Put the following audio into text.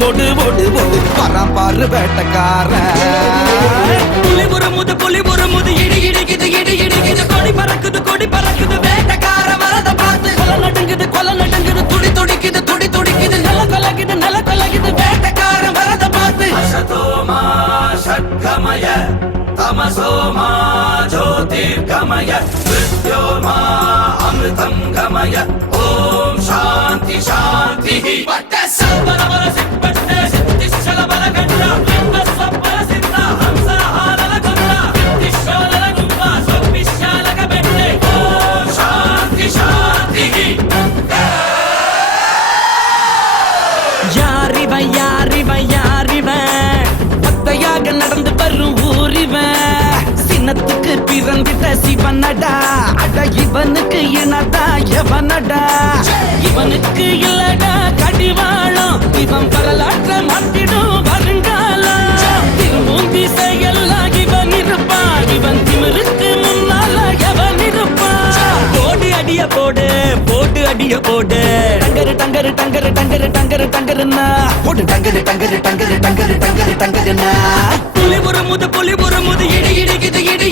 போடு போடு போடு வரான் பாரு வேட்டக்காரன். புலி புறமுது இடி இடிக்குது இடி இடிக்குது கொடி பறக்குது வேட்டக்காரன் வரத பார்த்து கொலை நடுங்குது துடி துடிக்குது நில கலகுது வேட்டக்காரன் வரத பார்த்து. அசதோமா ஷட்கமய தமசோமா ஜோதிர்கமய மிருத்யோர்மா அமிர்தம் கமய ஓம் சாந்தி சாந்தி. பட்ட சம்பரவர சிப்பட்ட சித்திஷல பலகண்ட விம்மஸ்வப்பர சித்த ஹம்சஹாலல கண்ட வித்திஷோலல கும்ப சொப்பிஷாலக பெட்டே ஓம் சாந்தி சாந்தி. யாரிவன் பத்தையாக நடந்து வரும் ஊரிவன் சின்னத்துக்கு பிறந்திட்ட சிவனடா அட இவனுக்கு இனதா எவனடா இவனுக்கு இல்லடா கடிவாளம் இவன் வரலாற்ற மாத்திடும் வருங்காலம் திரும்பும் திசையெல்லாம் இவன் இருப்பான் இவன் திமிருக்கு முன்னால எவன் இருப்பான். போடு அடிய போடு போடு டங்கருன்னா போடு டங்கருன்னா. புலி புறமுது இடி இடிக்குது இடி